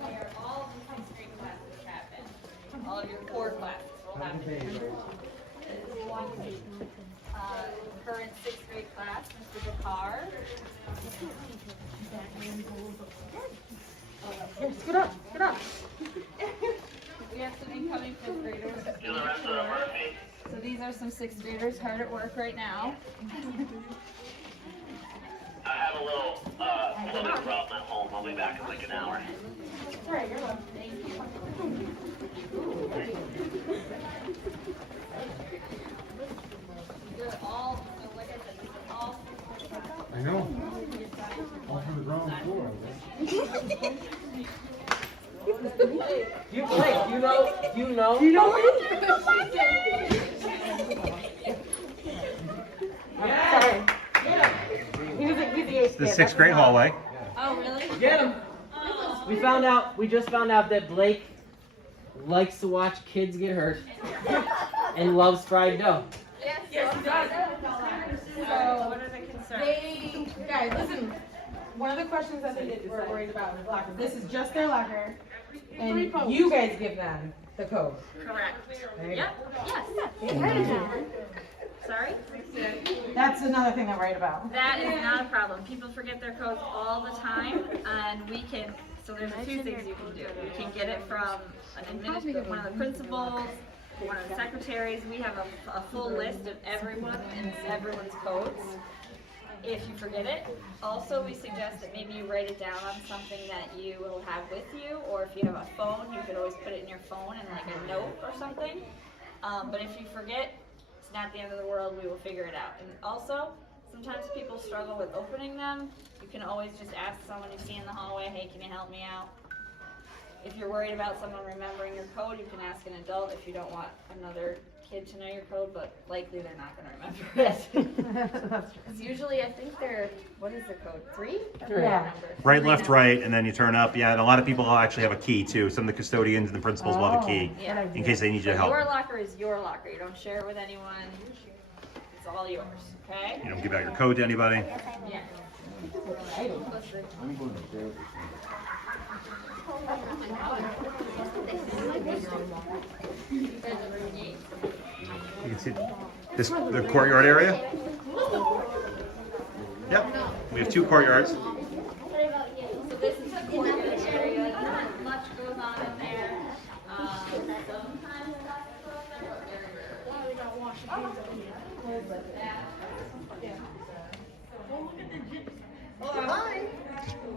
Where all of the sixth grade classes happen. All of your core classes will happen. This is one current sixth grade class, Mr. Bakar. Get up, get up. We have some incoming fifth graders. So these are some sixth graders hard at work right now. I have a little bit of problem at home. I'll be back in like an hour. All right, you're welcome. Thank you. They're all, so like I said, these are all sixth grade classes. I know. All from the ground floor. You know? You know it? Sorry. He's The sixth grade hallway. Oh, really? Get him! We just found out that Blake likes to watch kids get hurt and loves fried dough. Yes, he does. So, what are the concerns? Guys, listen. One of the questions that we're worried about is locker. This is just their locker, and you guys give them the code. Correct. There you Yep. Yes. go. Sorry? That's another thing I'm worried about. That is not a problem. People forget their codes all the time, and we can, so there's two things you can do. You can get it from an administrator, one of the principals, one of the secretaries. We have a full list of everyone and everyone's codes. If you forget it, also we suggest that maybe you write it down on something that you will have with you, or if you have a phone, you could always put it in your phone in like a note or something. But if you forget, it's not the end of the world, we will figure it out. And also, sometimes people struggle with opening them. You can always just ask someone you see in the hallway, hey, can you help me out? If you're worried about someone remembering your code, you can ask an adult if you don't want another kid to know your code, but likely they're not going to remember it. That's true. Because usually I think they're, what is the code, 3? Yeah. Right, left, right, and then you turn up. Yeah, and a lot of people actually have a key too. Some of the custodians and the principals will have a key Yeah. in case they need you to Your help. locker is your locker. You don't share it with anyone. It's all yours, okay? You don't give out your code to anybody. Yeah. I'm going upstairs. You can see this the courtyard area. Yep, we have 2 courtyards. So this is a courtyard area. Not much goes on in there. Sometimes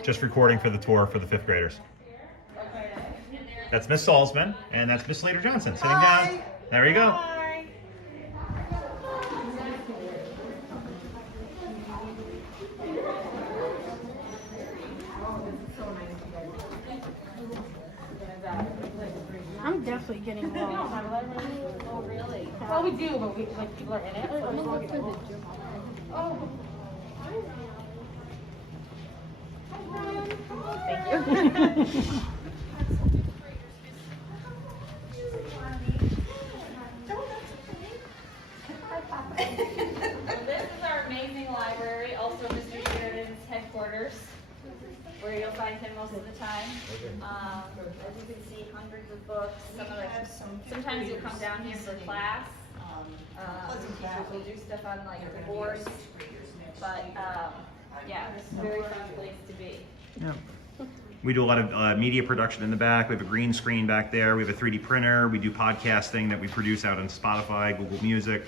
Just recording for the tour for the 5th graders. That's Miss Salzman, and that's Miss Slater Johnson sitting down. There you go. I'm definitely getting lost. Oh, really? Well, we do, but we like people are in it. Oh. Thank you. This is our amazing library, also Mr. Sheridan's headquarters, where you'll find him most of the time. As you can see, hundreds of books. Sometimes you'll come down here for class. Teachers will do stuff on like the boards, but yeah, it's a very fun place to be. Yeah. We do a lot of media production in the back. We have a green screen back there. We have a 3D printer. We do podcasting that we produce out on Spotify, Google Music,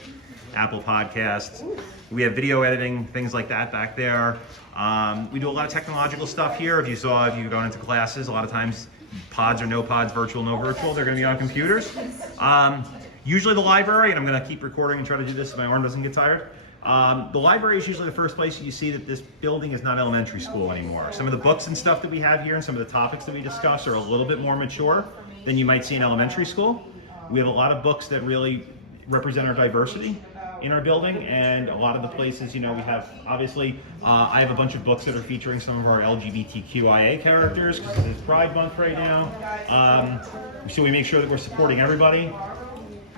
Apple Podcasts. We have video editing, things like that back there. We do a lot of technological stuff here. If you've gone into classes, a lot of times pods or no pods, virtual, no virtual, they're going to be on computers. Usually the library, and I'm going to keep recording and try to do this so my arm doesn't get tired. The library is usually the first place you see that this building is not elementary school anymore. Some of the books and stuff that we have here and some of the topics that we discuss are a little bit more mature than you might see in elementary school. We have a lot of books that really represent our diversity in our building, and a lot of the places, you know, we have, obviously, I have a bunch of books that are featuring some of our LGBTQIA characters, because it's Pride Month right now. So we make sure that we're supporting everybody.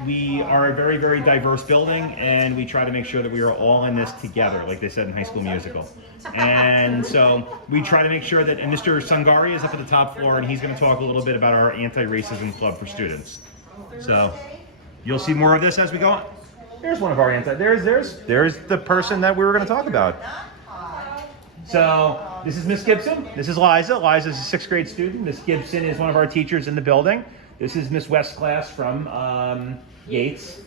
we are a very, very diverse building, and we try to make sure that we are all in this together, like they said in High School Musical. And so we try to make sure that, and Mr. Sangari is up at the top floor, and he's going to talk a little bit about our anti-racism club for students. So you'll see more of this as we go on. There's one of our there's the person that we were going to talk about. So this is Miss Gibson. This is Liza. Liza's a 6th grade student. Miss Gibson is one of our teachers in the building. This is Miss Westclass from Yates.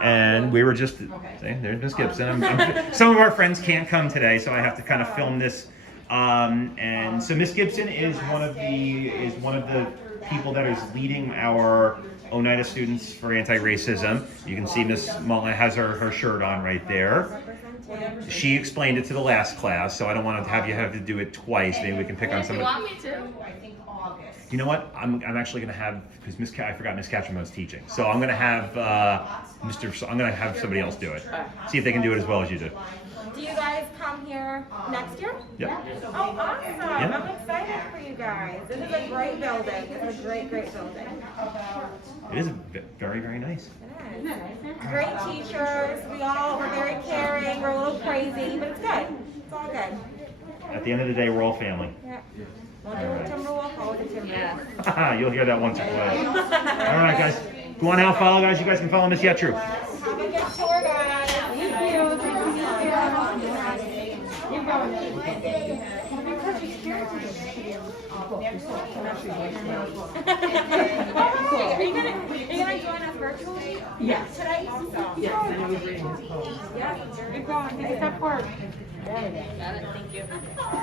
And we were just, there's Miss Gibson. Some of our friends can't come today, so I have to kind of film this. And so Miss Gibson is one of the people that is leading our Oneida Students for Anti-Racism. You can see Miss Mullen has her shirt on right there. She explained it to the last class, so I don't want to have to do it twice. Maybe we can pick on some. You want me to? You know what? I'm actually going to have, because I forgot Miss Catchimo's teaching, so I'm going to have I'm going to have somebody else do it. See if they can do it as well as you do. Do you guys come here next year? Yep. Oh, awesome. Yeah. I'm excited for you guys. This is a great building. It's a great building. It is very, very nice. It is. Great teachers. We're very caring. We're a little crazy, but it's good. It's all good. At the end of the day, we're all family. Yeah. Don't do a timber walk, always a timber walk. You'll hear that once or twice. All right, guys. Go on now, follow, guys. You guys can follow Miss Yetru. Have a good tour, guys. Thank you. You're Are you gonna join us virtually? Yes. Today? Awesome. Yes, I know he's reading his poems. Yeah, you're going. Take a step forward. Got it, thank you.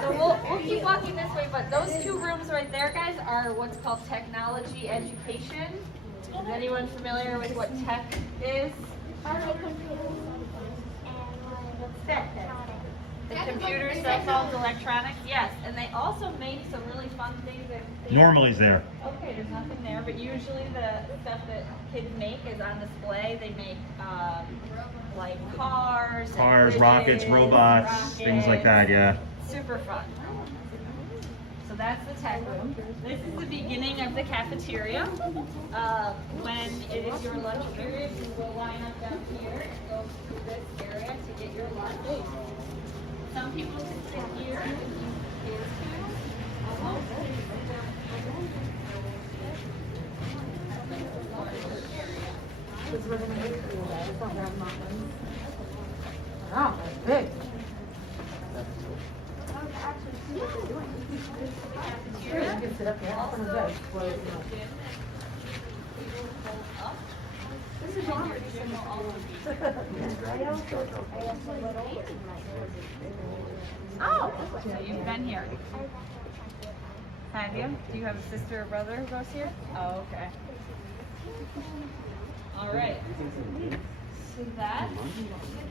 So we'll keep walking this way, but those 2 rooms right there, guys, are what's called technology education. Is anyone familiar with what tech is? The computers, cell phones, electronics, yes. And they also make some really fun things. Normally's there. Okay, there's nothing there, but usually the stuff that kids make is on display. They make like cars, and rockets, bridges, robots, things like that, yeah. Super fun. So that's the tech room. This is the beginning of the cafeteria. When it is your lunch period, you will line up down here and go through this area to get your lunch. Some people can sit here if you kids Wow, that's big. Sure, you can sit up there, up on the bed. This is on Oh, so you've been here. Have you? Do you have a sister or brother who goes here? Oh, okay. All right. So that's the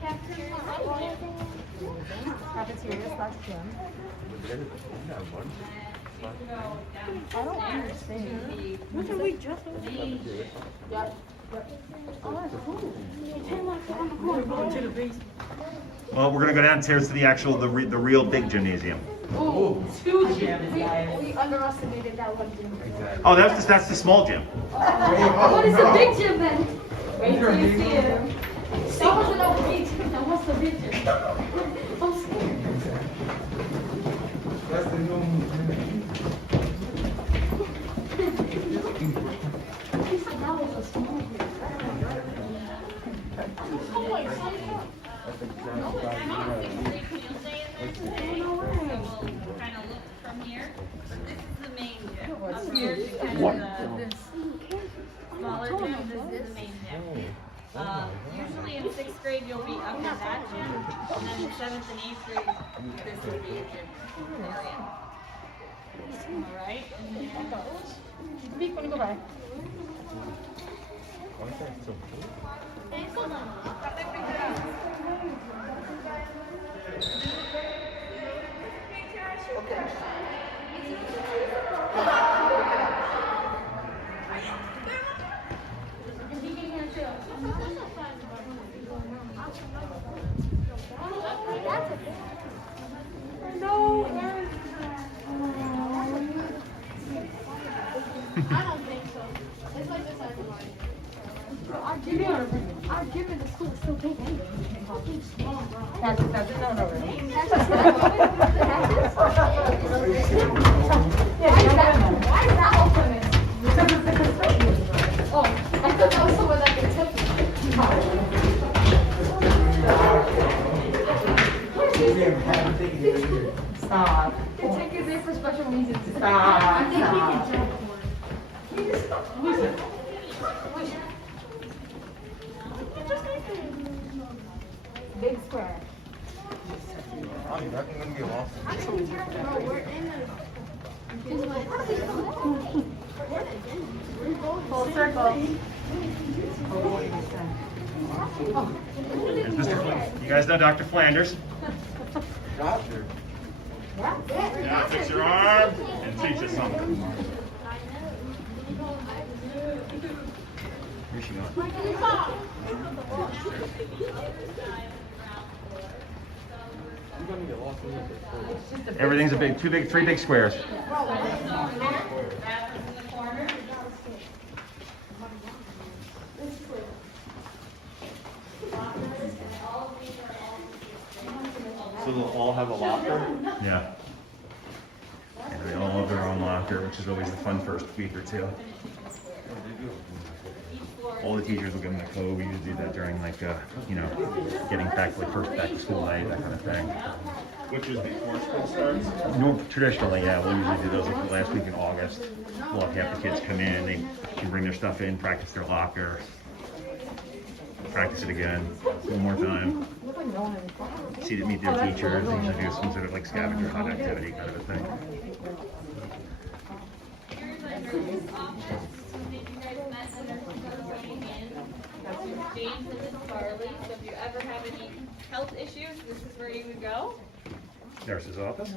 cafeteria. Cafeteria / gym. I don't understand. What did we just Well, we're going to go downstairs to the real big gymnasium. Ooh, 2 gyms, guys. We underestimated that one gym. Oh, that's the small gym. What is the big gym then? Wait till you see it. That wasn't a big gym. That was the big gym. I'm scared. That's the new He said that was a small gym. Oh my God. Kind of look from here, but this is the main gym. Up here is kind of the smaller gym. This is the main gym. Usually in 6th grade you'll be up in that gym, and then in 7th and 8th grade this will be your gym area. All right. Big one, go by. I don't think so. It's like the size of mine. Our gym in the school is still big anyway. That's it, no, no, really. Why is that open? Oh, I thought that was someone that could tip. Stop. The tech is there for special reasons. Stop. I think he can jump one. Big square. Full circle. There's Mr. You guys know Dr. Flanders? Yeah, fix your arm and teach us something. Here she goes. Everything's a big, three big squares. So they'll all have a locker? Yeah. And they all have their own locker, which is always the fun first week or two. All the teachers will give them the code. We usually do that during like, getting back, like first back to school night, that kind of thing. Which is before school starts? No, traditionally, yeah, we'll usually do those like the last week in August. We'll have half the kids come in, they can bring their stuff in, practice their locker, practice it again, one more time. Meet their teachers, they usually do some sort of like scavenger hunt activity kind of a thing. Here's our nurse's office. Thank you guys met and they're going in. That's James and Miss Farley. So if you ever have any health issues, this is where you would go. Nurse's office.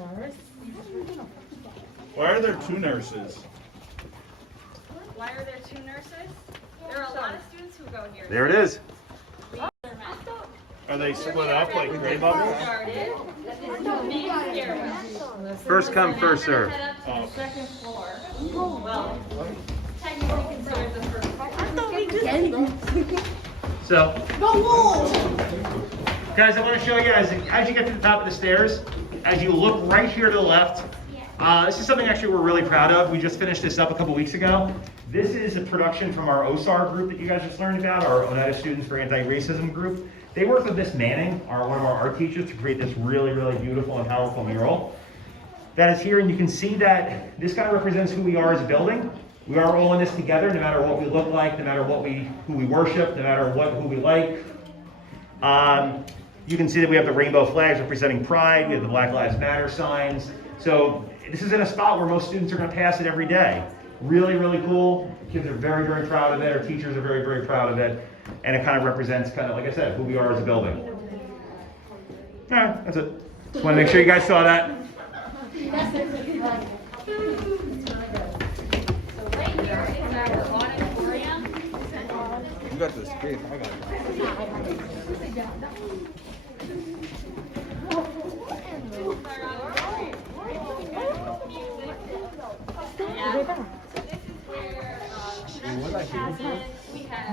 Why are there two nurses? Why are there two nurses? There are a lot of students who go here. There it is. Are they split up like grade levels? Started. This is the main stairwell. First come, first serve. Head up to the second floor. Well, technically considered the first floor. So, guys, I want to show you as you get to the top of the stairs, as you look right here to the left, this is something actually we're really proud of. We just finished this up a couple weeks ago. This is a production from our OSAR group that you guys just learned about, our Oneida Students for Anti-Racism group. They worked with Miss Manning, one of our art teachers, to create this really, really beautiful and powerful mural. That is here, and you can see that this kind of represents who we are as a building. We are all in this together, no matter what we look like, no matter who we worship, no matter who we like. You can see that we have the rainbow flags representing pride. We have the Black Lives Matter signs. So this is in a spot where most students are going to pass it every day. Really, really cool. Kids are very, very proud of it. Our teachers are very, very proud of it. And it kind of represents, like I said, who we are as a building. All right, that's it. Just want to make sure you guys saw that. So right here is our auditorium. You got the screen. I got it.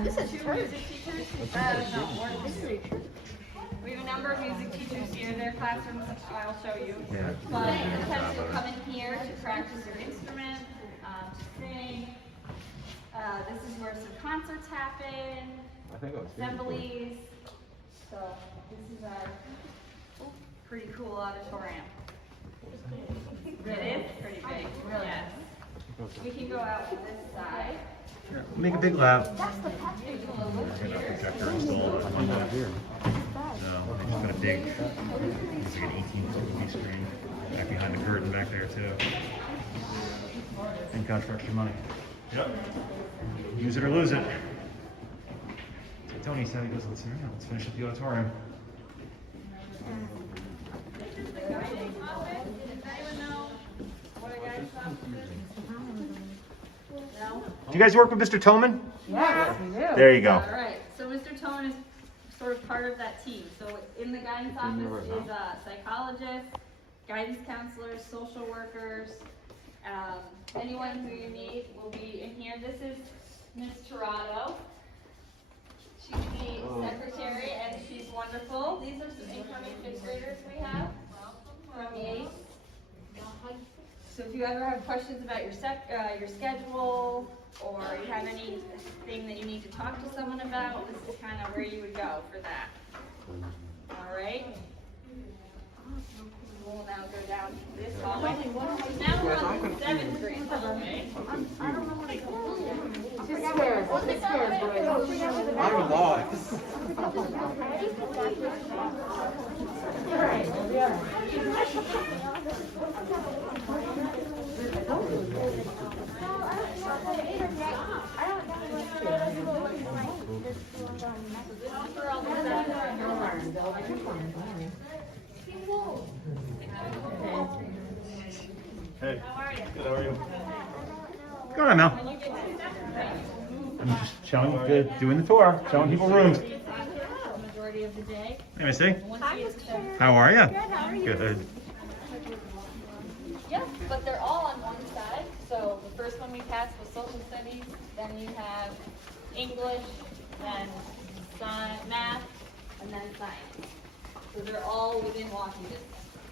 This is two music teachers. We have a number of music teachers here. Their classrooms, I'll show you. Yeah. But the kids will come in here to practice their instrument, to sing. This is where some concerts happen, assemblies. So this is our pretty cool auditorium. It is pretty big. Yes. We can go out to this side. Make a big lab. I got a projector installed. No, I just got a big, it's like an 18-foot movie screen back behind the curtain back there too. And cost for extra money. Yep. Use it or lose it. So Tony said, he goes, let's finish up the auditorium. This is the guidance office. Does anyone know what a guidance office is? No? Do you guys work with Mr. Toman? Yes, we do. There you go. All right, so Mr. Tone is sort of part of that team. So in the guidance office is a psychologist, guidance counselors, social workers, anyone who you need will be in here. This is Miss Tirado. She's the secretary and she's wonderful. These are some incoming fifth graders we have from Yates. So if you ever have questions about your schedule, or you have anything that you need to talk to someone about, this is kind of where you would go for that. All right. We'll now go down this hallway. Now we're on the 7th grade hallway. I'm lost. Hey, good, how are you? Go on, Mel. I'm just showing, doing the tour, showing people rooms. Majority of the day. Hey, Missy. Hi, Mr. Chair. How are you? Good, how are you? Good. Yes, but they're all on one side. So the first one we passed was social studies, then you have English, then math, and then science. So they're all within walking distance.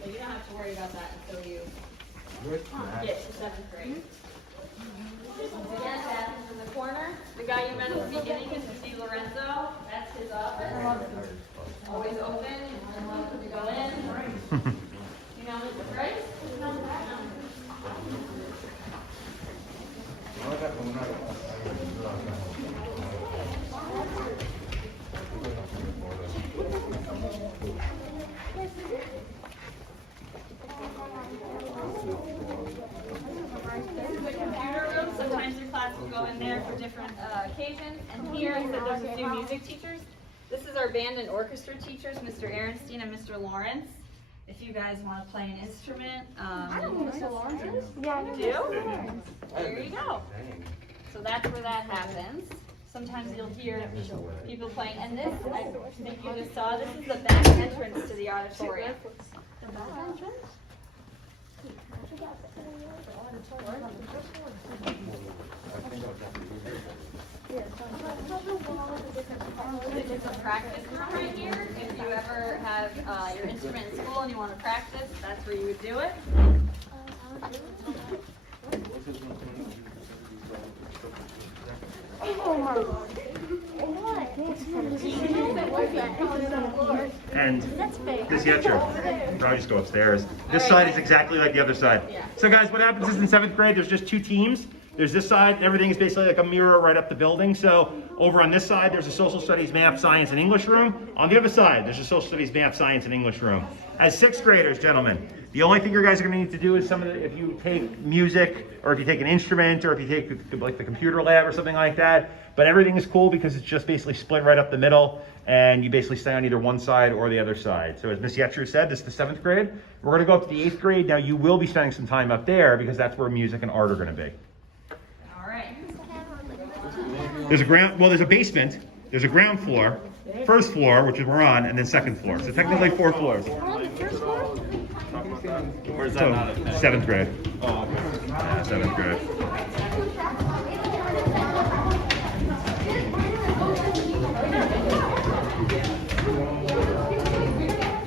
So you don't have to worry about that until you get to 7th grade. Once again, bathrooms in the corner. The guy you met at the beginning is Mr. Lorenzo. That's his office. Always open and welcome to go in. You know Mr. Price? This is the computer room. Sometimes your class will go in there for different occasions. And here, so there's a few music teachers. This is our band and orchestra teachers, Mr. Aaronstein and Mr. Lawrence. If you guys want to play an instrument, I don't know Mr. Lawrence. Yeah, I you do? There you go. So that's where that happens. Sometimes you'll hear people playing. And this, I think you just saw, this is the back entrance to the auditorium. The back entrance? This is a practice room right here. If you ever have your instrument in school and you want to practice, that's where you would do it. Oh my god. And this Yetcher, probably just go upstairs. This side is exactly like the other side. So guys, what happens is in 7th grade, there's just 2 teams. There's this side, everything is basically like a mirror right up the building. So over on this side, there's a social studies, math, science, and English room. On the other side, there's a social studies, math, science, and English room. As 6th graders, gentlemen, the only thing you guys are gonna need to do is if you take music, or if you take an instrument, or if you take like the computer lab or something like that. But everything is cool because it's just basically split right up the middle, and you basically stay on either one side or the other side. So as Miss Yetcher said, this is the 7th grade. We're gonna go up to the 8th grade. Now you will be spending some time up there because that's where music and art are gonna be. All right. There's a basement, there's a ground floor, first floor, which is we're on, and then 2nd floor. So technically 4 floors. Where's that So, not at? 7th grade. Oh, okay. Yeah, 7th grade.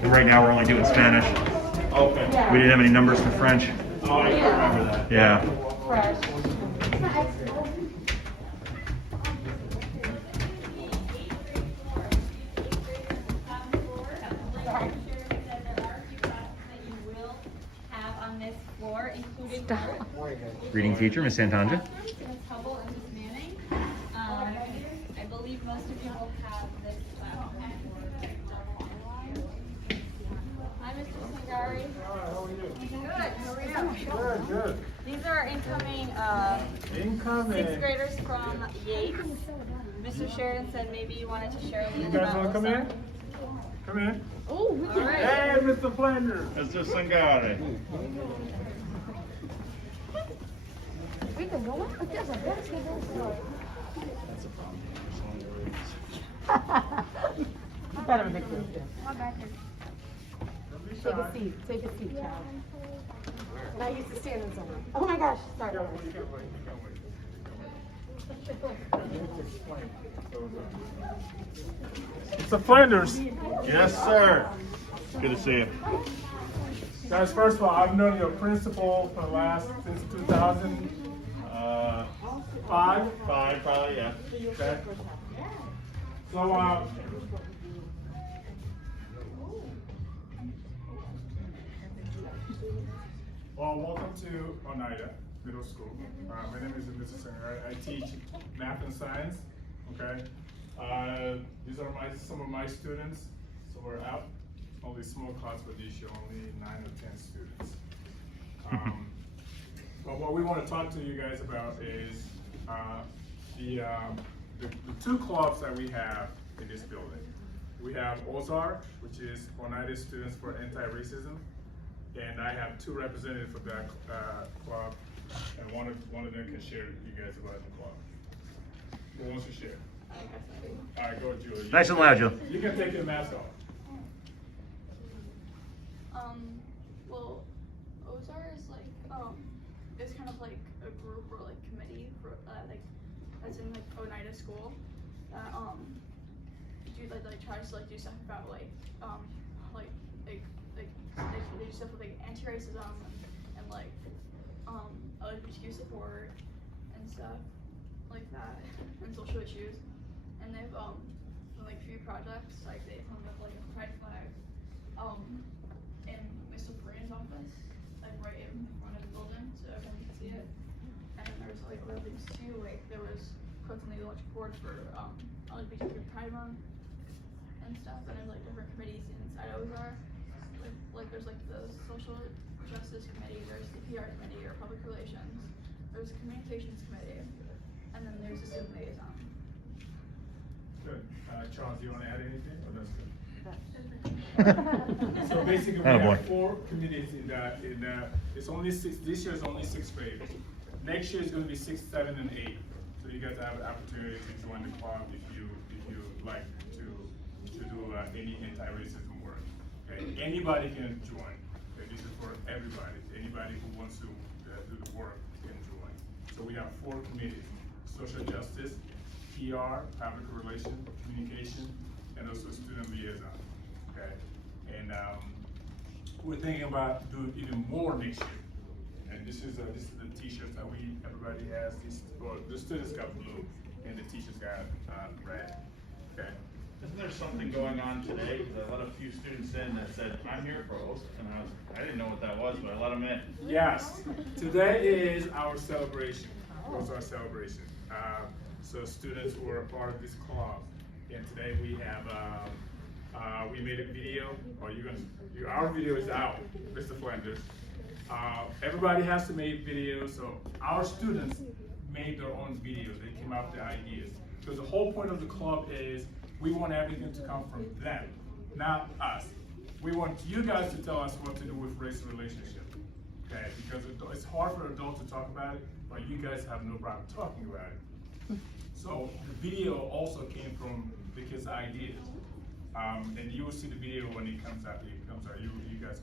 And right now we're only doing Spanish. Okay. We didn't have any numbers for French. Oh, I remember that. Yeah. Reading teacher, Miss Santanja. Miss Hubble and Miss Manning. I believe most of you will have this platform. Hi, Mr. Singari. Good. How are you? Good. These are incoming Incoming. 6th graders from Yates. Mr. Sheridan said maybe you wanted to share a little You bit guys about wanna come also. in? Come in. Oh, we All can. right. Hey, Mr. Flanders. Mr. Sangare. We can go in. There's a basketball. Better than pictures. Take a seat. Take a seat, child. And I used to stand in someone. Oh my gosh. Sorry. Mr. Flanders. Yes, sir. Good to see you. Guys, first of all, I've known your principal for the last, since 2005. Five, probably, yeah. Okay. So, well, welcome to Oneida Middle School. My name is Mr. Singer. I teach math and science. Okay. These are some of my students. So we're out. Only small class for this year, only 9 or 10 students. But what we want to talk to you guys about is the two clubs that we have in this building. We have Ozark, which is Oneida Students for Anti-Racism, and I have 2 representatives for that club, and one of them can share you guys about the club. Who wants to share? All right, go, Julie. Nice and loud, Joe. You can take your mask off. Well, Ozar is like, it's kind of like a group or like committee for, like, that's in like Oneida School, that, they try to like do stuff about like, they do stuff with like anti-racism and like, LGBTQ support and stuff like that, and social issues, and they've, done like a few projects, like they hung up like a pride flag, in Mr. Brand's office, like right in front of the building, so everyone can see it. And then there's like other things too, like there was quotes on the electric board for LGBTQ Pride Month and stuff, and there's like different committees inside OZAR. Like there's like the Social Justice Committee, there's the PR Committee or Public Relations, there's the Communications Committee, and then there's the Student Liaison. Good. Charles, do you want to add anything, or that's good? So basically, we have 4 committees in that. It's only 6. This year is only 6th graders. Next year is going to be 6, 7, and 8. So you guys have an opportunity to join the club if you like to do any anti-racism work. Okay, anybody can join. Okay? This is for everybody. Anybody who wants to do the work can join. So we have 4 committees: social justice, PR, public relations, communication, and also student liaison. Okay, and we're thinking about doing even more next year. And this is the T-shirts that everybody has. The students got blue, and the teachers got red. Okay. Isn't there something going on today? Because I let a few students in that said, "I'm here for Oz," and I didn't know what that was, but I let them in. Yes, today is our celebration. Was our celebration. So students who are a part of this club, and today we have we made a video. Or our video is out, Mr. Flanders. Everybody has to make videos, so our students made their own videos. They came up with the ideas. So the whole point of the club is we want everything to come from them, not us. We want you guys to tell us what to do with race relationship, okay? Because it's hard for adults to talk about it, but you guys have no problem talking about it. So the video also came from the kids' ideas, and you will see the video when it comes out. You guys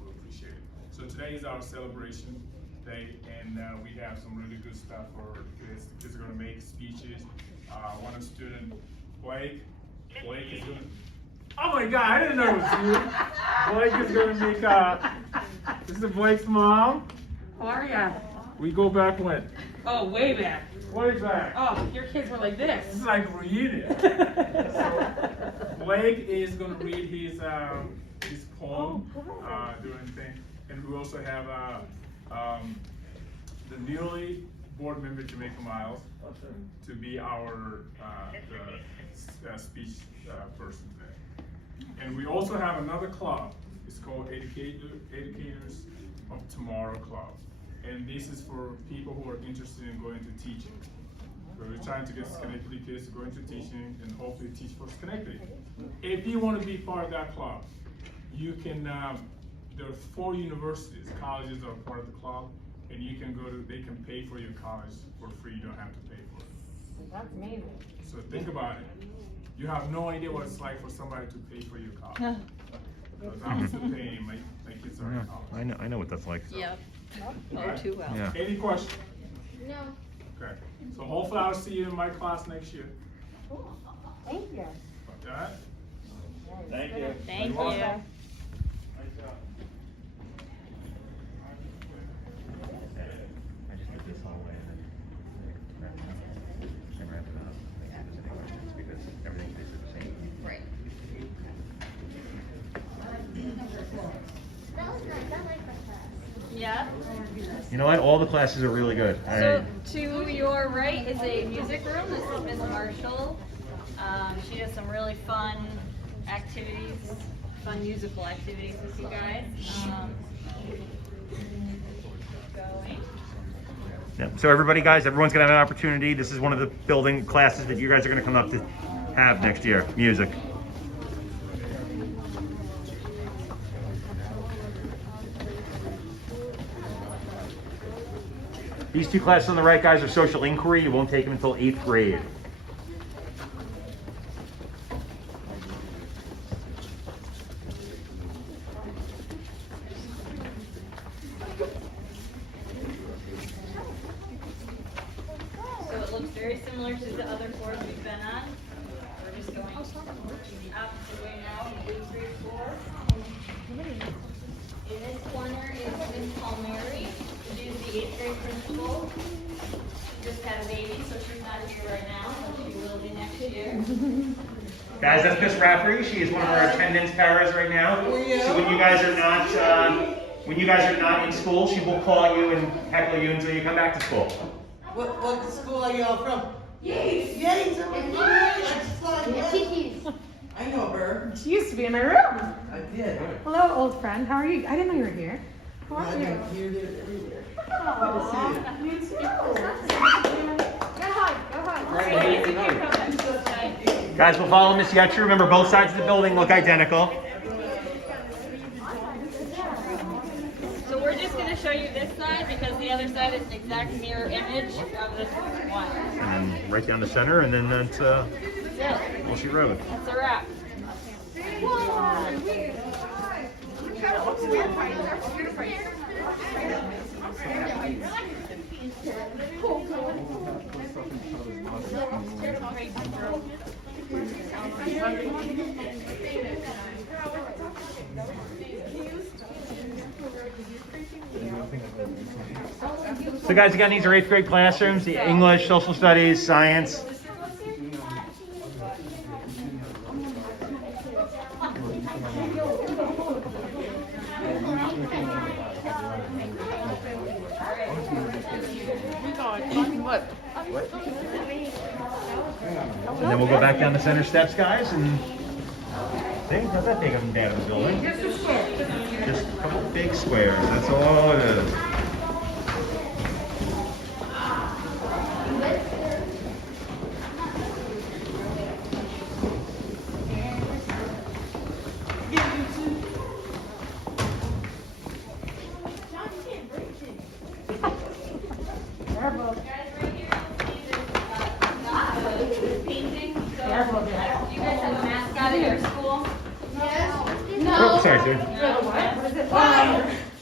will appreciate it. So today is our celebration day, and we have some really good stuff for kids. The kids are going to make speeches. One of the students, Blake is going to. Oh my God! I didn't know it was you. Blake is going to make. This is Blake's mom. How are ya? We go back when? Oh, way back. Way back. Oh, your kids were like this. This is like a reunion. So Blake is going to read his poem during thing, and we also have the newly board member Jamaica Miles to be our speech person today. And we also have another club. It's called Educators of Tomorrow Club. And this is for people who are interested in going to teaching. So we're trying to get Schenectady kids to go into teaching and hopefully teach for Schenectady. If you want to be part of that club, you can, there are 4 universities, colleges that are part of the club, and you can go to, they can pay for your college for free, you don't have to pay for it. That's amazing. So think about it. You have no idea what it's like for somebody to pay for your college. Because I'm still paying, my kids are in college. I know what that's like. Yep. All right? Too well. Yeah. Any questions? No. Okay. So hopefully I'll see you in my class next year. Thank you. All right? Thank you. Thank You're welcome. you. Nice job. I just did this hallway and then wrap it up. Make sure there's any questions because everything's basically the same. Right. Yeah. You know what? All the classes are really good. So to your right is a music room. This is Miss Marshall. She does some really fun activities, fun musical activities with you guys. Going. Yep. So everybody, guys, everyone's gonna have an opportunity. This is one of the building classes that you guys are gonna come up to have next year, music. These two classes on the right, guys, are social inquiry. You won't take them until 8th grade. So it looks very similar to the other floors we've been on. We're just going the opposite way now, 8th grade floor. In this corner is Miss Palmieri. She's the 8th grade principal. She just had a baby, so she's not here right now, but she will be next year. Guys, that's Miss Rafferty. She is one of our attendance paras right now. So when you guys are not in school, she will call you and heckle you until you come back to school. What school are y'all from? Yates. Yates, oh my God, I just saw it. Kiki's. I know her. She used to be in my room. I did. Hello, old friend. How are you? I didn't know you were here. How are I you? got here, there, everywhere. Aw, you too. Go hug. Guys, we'll follow Miss Yetcher. Remember, both sides of the building look identical. So we're just going to show you this side because the other side is an exact mirror image of this one. And then right down the center, and then that's Wilshire Road. That's a wrap. So guys, again, these are 8th grade classrooms, the English, social studies, science. And then we'll go back down the center steps, guys, and see, not that big of a damn building. Just a couple big squares, that's all it is. You guys have a mascot at your school? Oh, sorry, sir.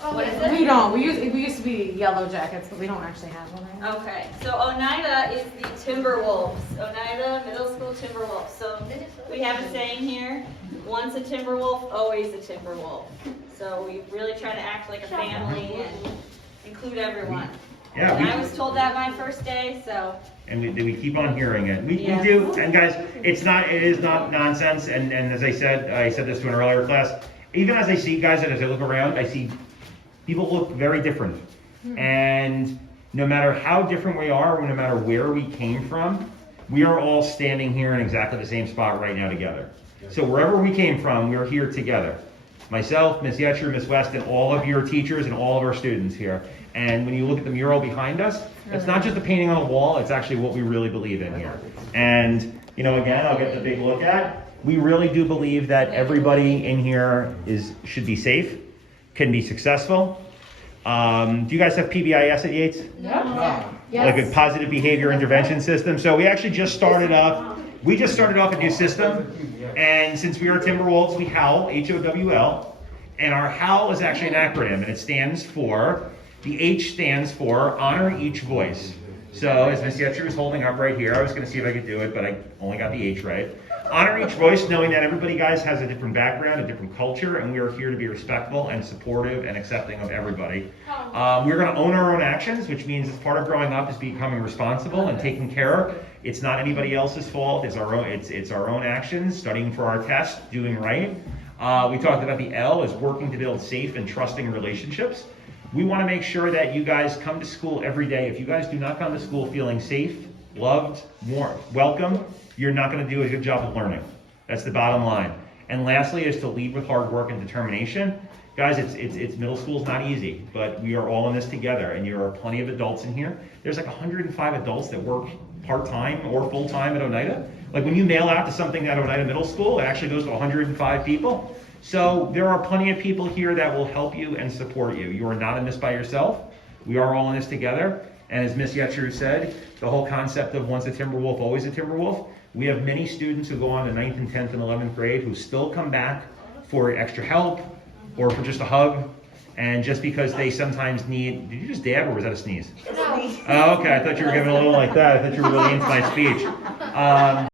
What is it? We don't. We used to be Yellow Jackets, but we don't actually have one right now. Okay, so Oneida is the Timberwolves. Oneida Middle School Timberwolves. So we have a saying here, once a Timberwolf, always a Timberwolf. So we really try to act like a family and include everyone. Yeah, And I was told that my first day, so. And we keep on hearing it. We Yeah. do, and guys, it is not nonsense, and as I said this to an earlier class, even as I see guys, and as I look around, I see people look very different. And no matter how different we are, or no matter where we came from, we are all standing here in exactly the same spot right now together. So wherever we came from, we're here together. Myself, Miss Yetcher, Miss West, and all of your teachers and all of our students here. And when you look at the mural behind us, it's not just a painting on a wall, it's actually what we really believe in here. And, you know, again, I'll get the big look at. We really do believe that everybody in here should be safe, can be successful. Do you guys have PBIS at Yates? Yeah. Like a positive behavior intervention system. So we actually just started off a new system. And since we are Timberwolves, we HOWL, H-O-W-L. And our HOWL is actually an acronym, and it stands for, the H stands for honor each voice. So as Miss Yetcher is holding up right here, I was gonna see if I could do it, but I only got the H right. Honor each voice, knowing that everybody, guys, has a different background, a different culture, and we are here to be respectful and supportive and accepting of everybody. We're gonna own our own actions, which means as part of growing up is becoming responsible and taking care. It's not anybody else's fault, it's our own, it's our own actions, studying for our test, doing right. We talked about the L is working to build safe and trusting relationships. We wanna make sure that you guys come to school every day. If you guys do not come to school feeling safe, loved, warm, welcome, you're not gonna do a good job of learning. That's the bottom line. And lastly is to lead with hard work and determination. Guys, it's middle school's not easy, but we are all in this together, and there are plenty of adults in here. There's like 105 adults that work part-time or full-time at Oneida. Like when you mail out to something at Oneida Middle School, it actually goes to 105 people. So there are plenty of people here that will help you and support you. You are not in this by yourself. We are all in this together. And as Miss Yetcher said, the whole concept of once a Timberwolf, always a Timberwolf. We have many students who go on to 9th and 10th and 11th grade who still come back for extra help or for just a hug. And just because they sometimes need, did you just dab or was that a sneeze? No. Oh, okay, I thought you were giving a little like that. I thought you were really into my speech.